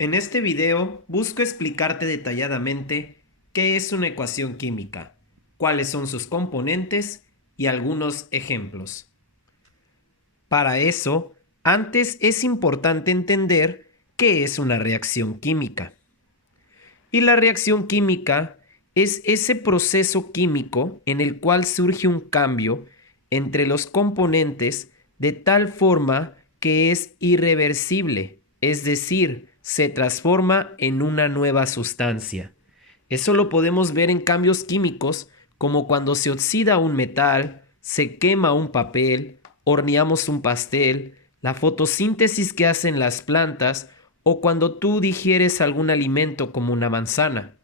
En este video busco explicarte detalladamente qué es una ecuación química, cuáles son sus componentes y algunos ejemplos. Para eso, antes es importante entender qué es una reacción química. Y la reacción química es ese proceso químico en el cual surge un cambio entre los componentes de tal forma que es irreversible, es decir, se transforma en una nueva sustancia. Eso lo podemos ver en cambios químicos como cuando se oxida un metal, se quema un papel, horneamos un pastel, la fotosíntesis que hacen las plantas o cuando tú digieres algún alimento como una manzana.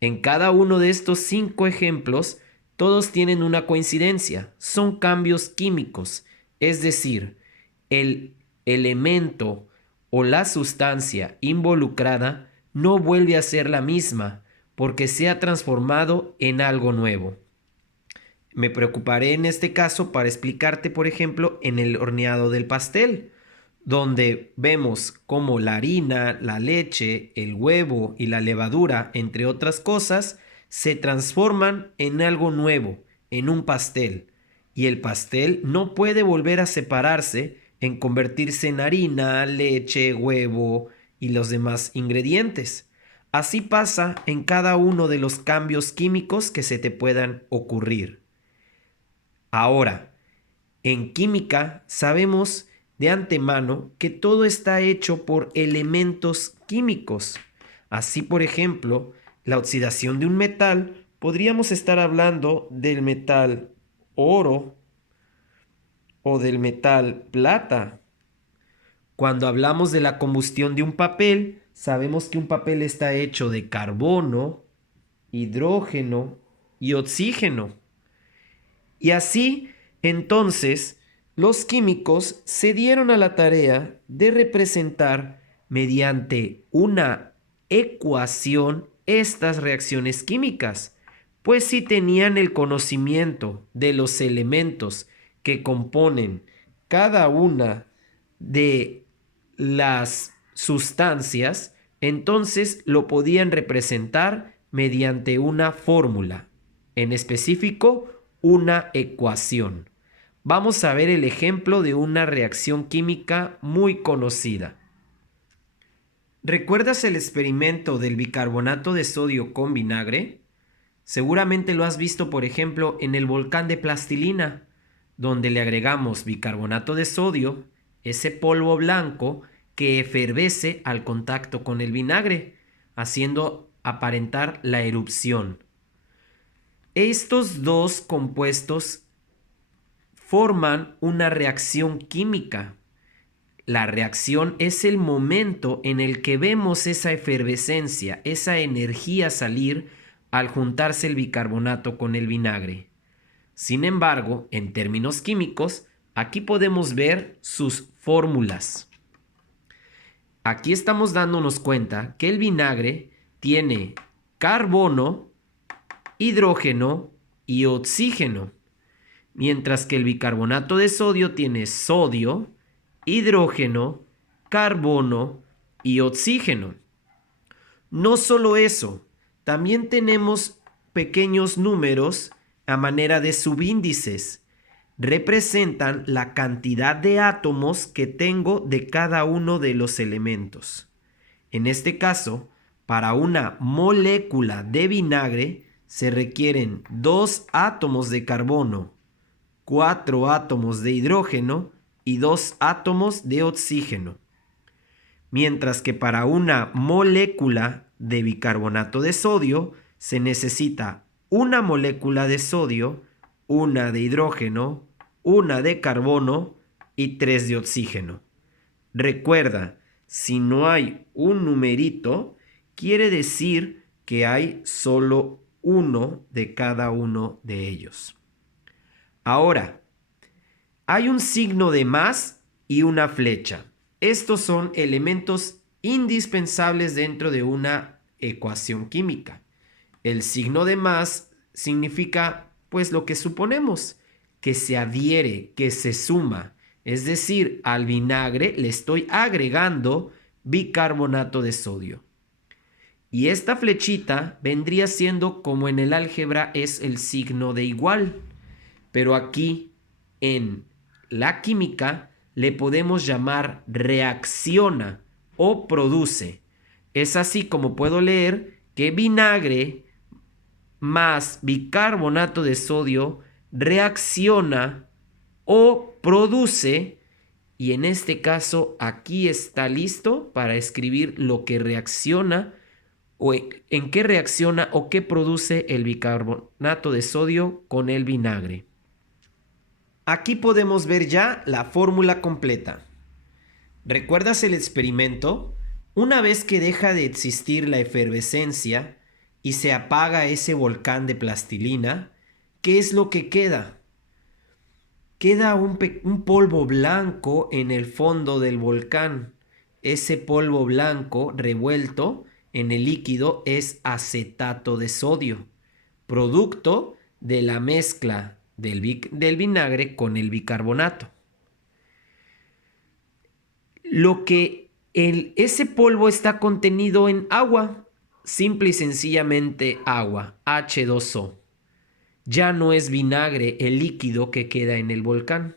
En cada uno de estos 5 ejemplos, todos tienen una coincidencia, son cambios químicos, es decir, el elemento o la sustancia involucrada no vuelve a ser la misma porque se ha transformado en algo nuevo. Me preocuparé en este caso para explicarte, por ejemplo, en el horneado del pastel, donde vemos cómo la harina, la leche, el huevo y la levadura, entre otras cosas, se transforman en algo nuevo, en un pastel. Y el pastel no puede volver a separarse en convertirse en harina, leche, huevo y los demás ingredientes. Así pasa en cada uno de los cambios químicos que se te puedan ocurrir. Ahora, en química sabemos de antemano que todo está hecho por elementos químicos. Así, por ejemplo, la oxidación de un metal, podríamos estar hablando del metal oro o del metal plata. Cuando hablamos de la combustión de un papel, sabemos que un papel está hecho de carbono, hidrógeno y oxígeno. Y así, entonces, los químicos se dieron a la tarea de representar mediante una ecuación estas reacciones químicas, pues si tenían el conocimiento de los elementos que componen cada una de las sustancias, entonces lo podían representar mediante una fórmula, en específico, una ecuación. Vamos a ver el ejemplo de una reacción química muy conocida. ¿Recuerdas el experimento del bicarbonato de sodio con vinagre? Seguramente lo has visto, por ejemplo, en el volcán de Plastilina, donde le agregamos bicarbonato de sodio, ese polvo blanco que efervece al contacto con el vinagre, haciendo aparentar la erupción. Estos dos compuestos forman una reacción química. La reacción es el momento en el que vemos esa efervescencia, esa energía salir al juntarse el bicarbonato con el vinagre. Sin embargo, en términos químicos, aquí podemos ver sus fórmulas. Aquí estamos dándonos cuenta que el vinagre tiene carbono, hidrógeno y oxígeno, mientras que el bicarbonato de sodio tiene sodio, hidrógeno, carbono y oxígeno. No solo eso, también tenemos pequeños números a manera de subíndices. Representan la cantidad de átomos que tengo de cada uno de los elementos. En este caso, para una molécula de vinagre se requieren 2 átomos de carbono, 4 átomos de hidrógeno y 2 átomos de oxígeno. Mientras que para una molécula de bicarbonato de sodio se necesita una molécula de sodio, una de hidrógeno, una de carbono y 3 de oxígeno. Recuerda, si no hay un numerito, quiere decir que hay solo uno de cada uno de ellos. Ahora, hay un signo de más y una flecha. Estos son elementos indispensables dentro de una ecuación química. El signo de más significa, pues, lo que suponemos, que se adhiere, que se suma. Es decir, al vinagre le estoy agregando bicarbonato de sodio. Y esta flechita vendría siendo como en el álgebra es el signo de igual, pero aquí en la química le podemos llamar reacciona o produce. Es así como puedo leer que vinagre más bicarbonato de sodio reacciona o produce, y en este caso aquí está listo para escribir lo que reacciona o en qué reacciona o qué produce el bicarbonato de sodio con el vinagre. Aquí podemos ver ya la fórmula completa. ¿Recuerdas el experimento? Una vez que deja de existir la efervescencia y se apaga ese volcán de plastilina, ¿qué es lo que queda? Queda un polvo blanco en el fondo del volcán. Ese polvo blanco revuelto en el líquido es acetato de sodio, producto de la mezcla del vinagre con el bicarbonato. Ese polvo está contenido en agua, simple y sencillamente agua, H2O. Ya no es vinagre el líquido que queda en el volcán.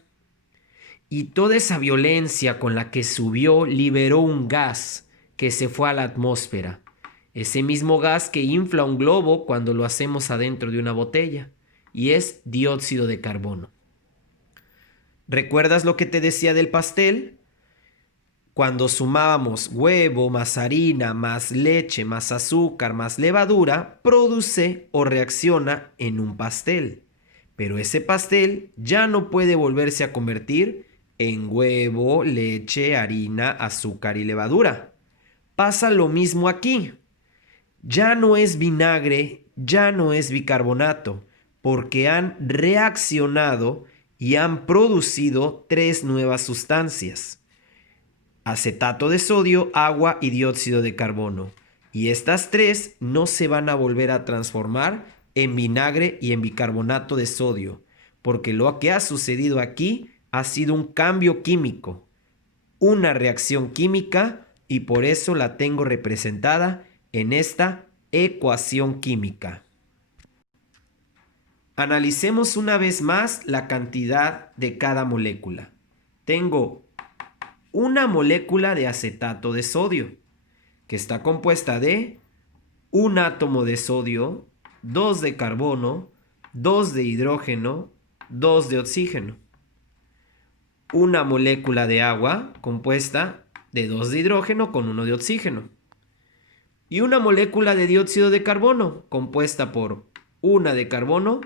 Y toda esa violencia con la que subió liberó un gas que se fue a la atmósfera. Ese mismo gas que infla un globo cuando lo hacemos adentro de una botella. Y es dióxido de carbono. ¿Recuerdas lo que te decía del pastel? Cuando sumábamos huevo, más harina, más leche, más azúcar, más levadura, produce o reacciona en un pastel. Pero ese pastel ya no puede volverse a convertir en huevo, leche, harina, azúcar y levadura. Pasa lo mismo aquí. Ya no es vinagre, ya no es bicarbonato, porque han reaccionado y han producido 3 nuevas sustancias: acetato de sodio, agua y dióxido de carbono. Y estas 3 no se van a volver a transformar en vinagre y en bicarbonato de sodio, porque lo que ha sucedido aquí ha sido un cambio químico, una reacción química, y por eso la tengo representada en esta ecuación química. Analicemos una vez más la cantidad de cada molécula. Tengo una molécula de acetato de sodio, que está compuesta de un átomo de sodio, 2 de carbono, 2 de hidrógeno, 2 de oxígeno. Una molécula de agua compuesta de 2 de hidrógeno con 1 de oxígeno. Y una molécula de dióxido de carbono compuesta por 1 de carbono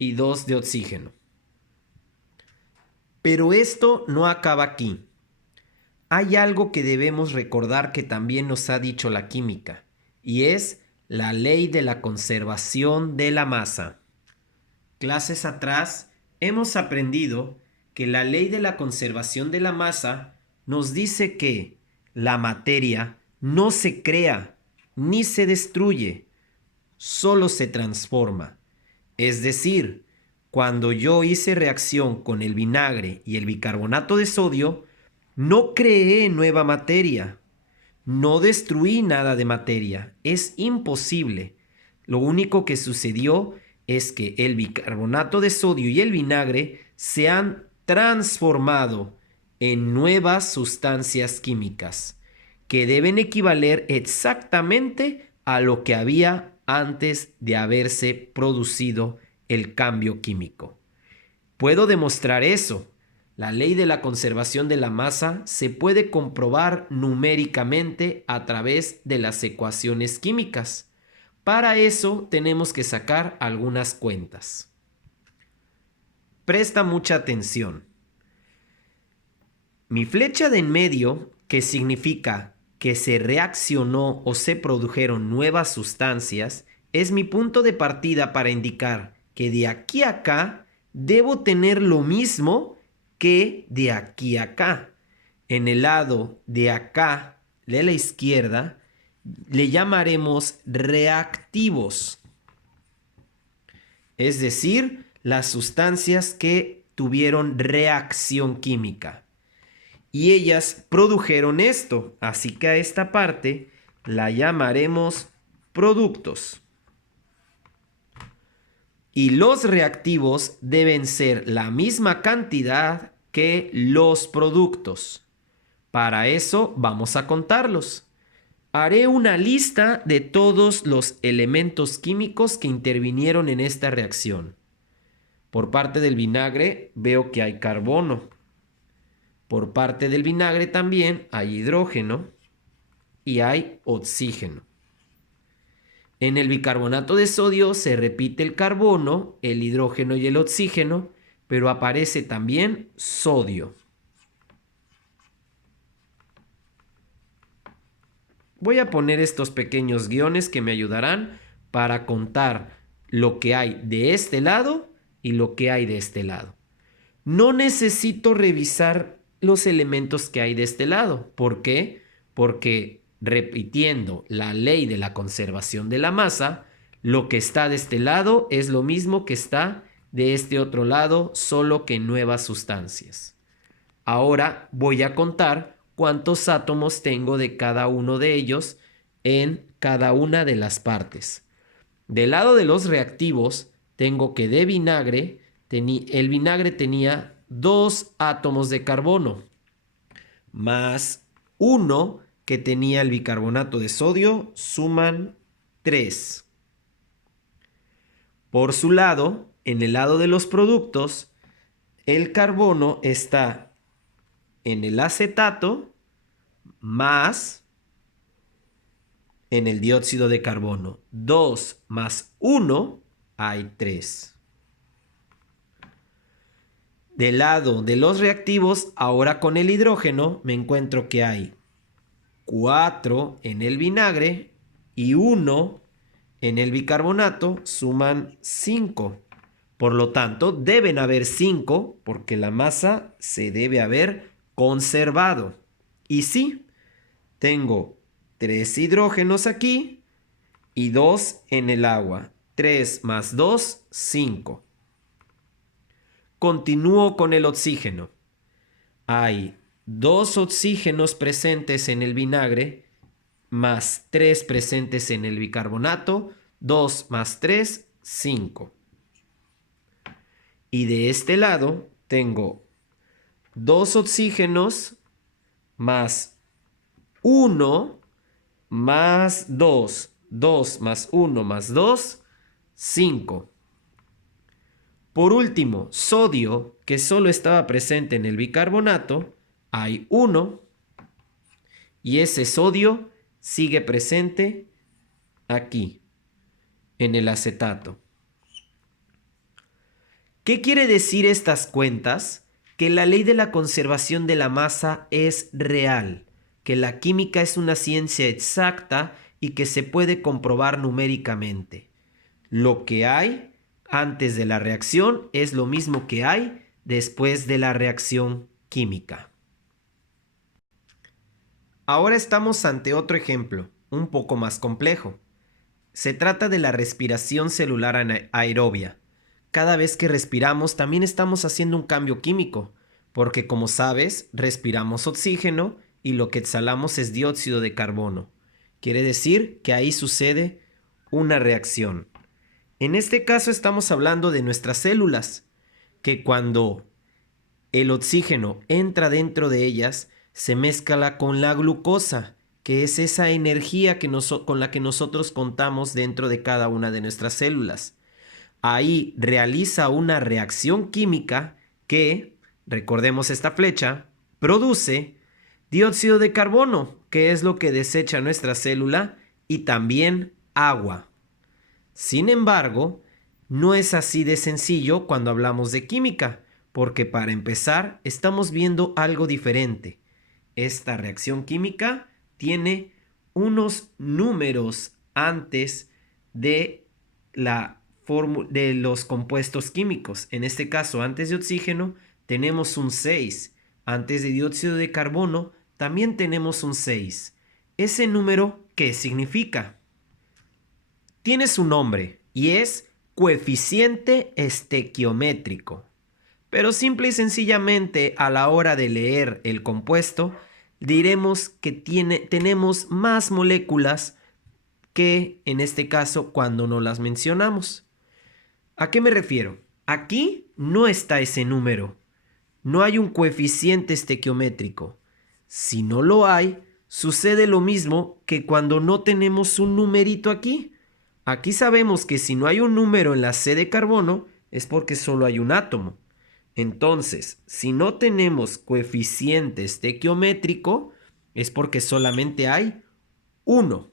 y 2 de oxígeno. Pero esto no acaba aquí. Hay algo que debemos recordar que también nos ha dicho la química, y es la ley de la conservación de la masa. Clases atrás hemos aprendido que la ley de la conservación de la masa nos dice que la materia no se crea ni se destruye, solo se transforma. Es decir, cuando yo hice reacción con el vinagre y el bicarbonato de sodio, no creé nueva materia, no destruí nada de materia, es imposible. Lo único que sucedió es que el bicarbonato de sodio y el vinagre se han transformado en nuevas sustancias químicas que deben equivaler exactamente a lo que había antes de haberse producido el cambio químico. Puedo demostrar eso. La ley de la conservación de la masa se puede comprobar numéricamente a través de las ecuaciones químicas. Para eso tenemos que sacar algunas cuentas. Presta mucha atención. Mi flecha de en medio, que significa que se reaccionó o se produjeron nuevas sustancias, es mi punto de partida para indicar que de aquí a acá debo tener lo mismo que de aquí a acá. En el lado de acá, de la izquierda, le llamaremos reactivos. Es decir, las sustancias que tuvieron reacción química. y ellas produjeron esto. Así que a esta parte la llamaremos productos. Y los reactivos deben ser la misma cantidad que los productos. Para eso vamos a contarlos. Haré una lista de todos los elementos químicos que intervinieron en esta reacción. Por parte del vinagre veo que hay carbono. Por parte del vinagre también hay hidrógeno y hay oxígeno. En el bicarbonato de sodio se repite el carbono, el hidrógeno y el oxígeno, pero aparece también sodio. Voy a poner estos pequeños guiones que me ayudarán para contar lo que hay de este lado y lo que hay de este lado. No necesito revisar los elementos que hay de este lado. ¿Por qué? Porque repitiendo la ley de la conservación de la masa, lo que está de este lado es lo mismo que está de este otro lado, solo que en nuevas sustancias. Ahora voy a contar cuántos átomos tengo de cada uno de ellos en cada una de las partes. Del lado de los reactivos, tengo que de vinagre, el vinagre tenía 2 átomos de carbono, más 1 que tenía el bicarbonato de sodio, suman 3. Por su lado, en el lado de los productos, el carbono está en el acetato más en el dióxido de carbono. 2 más 1 hay 3. Del lado de los reactivos, ahora con el hidrógeno, me encuentro que hay 4 en el vinagre y 1 en el bicarbonato, suman 5. Por lo tanto, deben haber 5 porque la masa se debe haber conservado. Y sí, tengo 3 hidrógenos aquí y 2 en el agua. 3 más 2, 5. Continúo con el oxígeno. Hay 2 oxígenos presentes en el vinagre, más 3 presentes en el bicarbonato. 2 más 3, 5. Y de este lado tengo 2 oxígenos más 1 más 2. 2 más 1 más 2, 5. Por último, sodio, que solo estaba presente en el bicarbonato, hay 1. Y ese sodio sigue presente aquí, en el acetato. ¿Qué quiere decir estas cuentas? Que la ley de la conservación de la masa es real, que la química es una ciencia exacta y que se puede comprobar numéricamente. Lo que hay antes de la reacción es lo mismo que hay después de la reacción química. Ahora estamos ante otro ejemplo, un poco más complejo. Se trata de la respiración celular aerobia. Cada vez que respiramos también estamos haciendo un cambio químico, porque como sabes, respiramos oxígeno y lo que exhalamos es dióxido de carbono. Quiere decir que ahí sucede una reacción. En este caso estamos hablando de nuestras células, que cuando el oxígeno entra dentro de ellas, se mezcla con la glucosa, que es esa energía con la que nosotros contamos dentro de cada una de nuestras células. Ahí realiza una reacción química que, recordemos esta flecha, produce dióxido de carbono, que es lo que desecha nuestra célula, y también agua. Sin embargo, no es así de sencillo cuando hablamos de química, porque para empezar estamos viendo algo diferente. Esta reacción química tiene unos números antes de los compuestos químicos. En este caso, antes de oxígeno, tenemos un 6. Antes de dióxido de carbono, también tenemos un 6. ¿Ese número qué significa? Tiene su nombre y es coeficiente estequiométrico. Pero simple y sencillamente a la hora de leer el compuesto, diremos que tenemos más moléculas que en este caso cuando no las mencionamos. ¿A qué me refiero? Aquí no está ese número. No hay un coeficiente estequiométrico. Si no lo hay, sucede lo mismo que cuando no tenemos un numerito aquí. Aquí sabemos que si no hay un número en la C de carbono, es porque solo hay un átomo. Entonces, si no tenemos coeficiente estequiométrico, es porque solamente hay uno.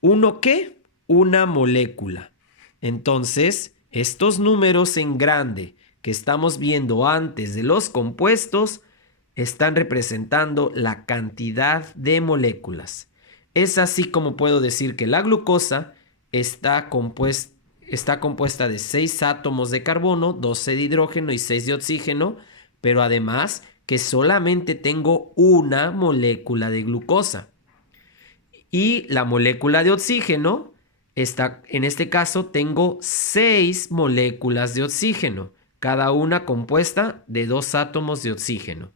¿Uno qué? Una molécula. Entonces, estos números en grande que estamos viendo antes de los compuestos están representando la cantidad de moléculas. Es así como puedo decir que la glucosa está compuesta de 6 átomos de carbono, 12 de hidrógeno y 6 de oxígeno, pero además que solamente tengo una molécula de glucosa. Y la molécula de oxígeno está, en este caso tengo 6 moléculas de oxígeno, cada una compuesta de 2 átomos de oxígeno.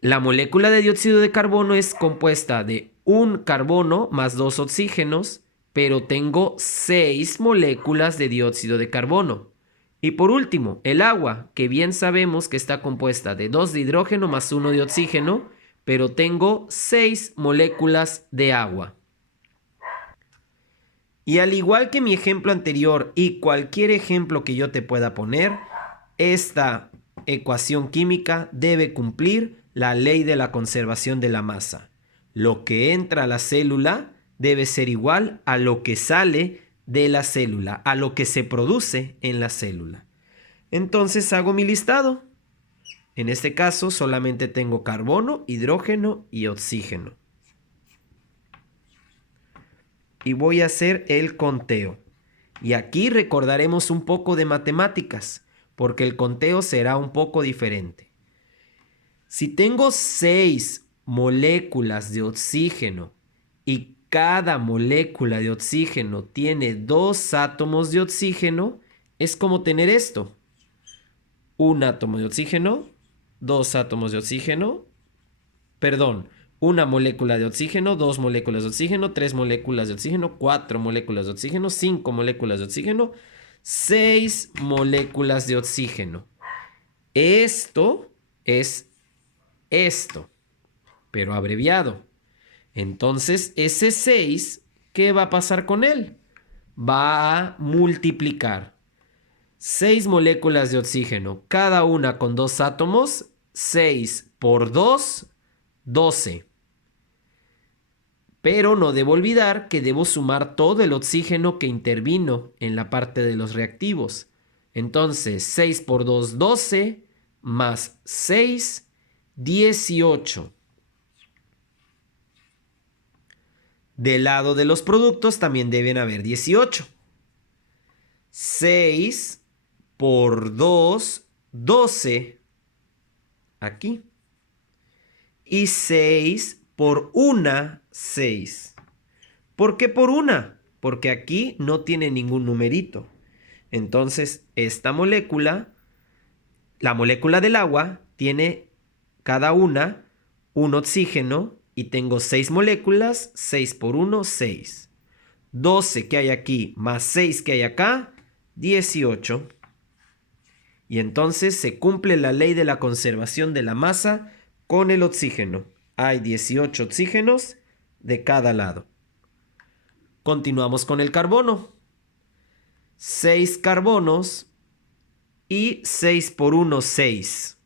La molécula de dióxido de carbono es compuesta de un carbono más 2 oxígenos, pero tengo 6 moléculas de dióxido de carbono. Y por último, el agua, que bien sabemos que está compuesta de 2 de hidrógeno más 1 de oxígeno, pero tengo 6 moléculas de agua. Y al igual que mi ejemplo anterior y cualquier ejemplo que yo te pueda poner, esta ecuación química debe cumplir la ley de la conservación de la masa. Lo que entra a la célula debe ser igual a lo que sale de la célula, a lo que se produce en la célula. Entonces hago mi listado. En este caso solamente tengo carbono, hidrógeno y oxígeno. Y voy a hacer el conteo. Y aquí recordaremos un poco de matemáticas, porque el conteo será un poco diferente. Si tengo 6 moléculas de oxígeno y cada molécula de oxígeno tiene 2 átomos de oxígeno, es como tener esto. Un átomo de oxígeno, 2 átomos de oxígeno, una molécula de oxígeno, 2 moléculas de oxígeno, 3 moléculas de oxígeno, 4 moléculas de oxígeno, 5 moléculas de oxígeno, 6 moléculas de oxígeno. Esto es esto, pero abreviado. Entonces, ese 6, ¿qué va a pasar con él? Va a multiplicar. 6 moléculas de oxígeno, cada una con 2 átomos, 6 por 2, 12. Pero no debo olvidar que debo sumar todo el oxígeno que intervino en la parte de los reactivos. Entonces, 6 por 2, 12, más 6, 18. Del lado de los productos también deben haber 18. 6 por 2, 12. Aquí. Y 6 por 1, 6. ¿Por qué por una? Porque aquí no tiene ningún numerito. Entonces, esta molécula, la molécula del agua, tiene cada una un oxígeno y tengo 6 moléculas, 6 por 1, 6. 12 que hay aquí más 6 que hay acá, 18. Y entonces se cumple la ley de la conservación de la masa con el oxígeno. Hay 18 oxígenos de cada lado. Continuamos con el carbono. 6 carbonos y 6 por 1, 6.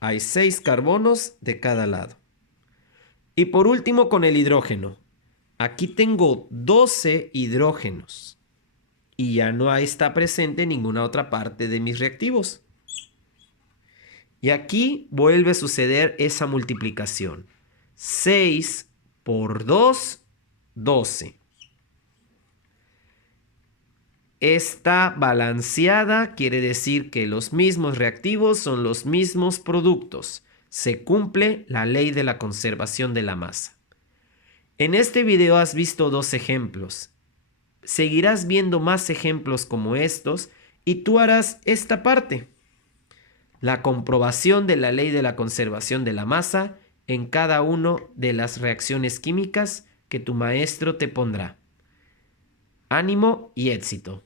Hay 6 carbonos de cada lado. Y por último con el hidrógeno. Aquí tengo 12 hidrógenos. Y ya no está presente ninguna otra parte de mis reactivos. Y aquí vuelve a suceder esa multiplicación. 6 por 2, 12. Está balanceada, quiere decir que los mismos reactivos son los mismos productos. Se cumple la ley de la conservación de la masa. En este video has visto 2 ejemplos. Seguirás viendo más ejemplos como estos y tú harás esta parte. la comprobación de la ley de la conservación de la masa en cada una de las reacciones químicas que tu maestro te pondrá. Ánimo y éxito.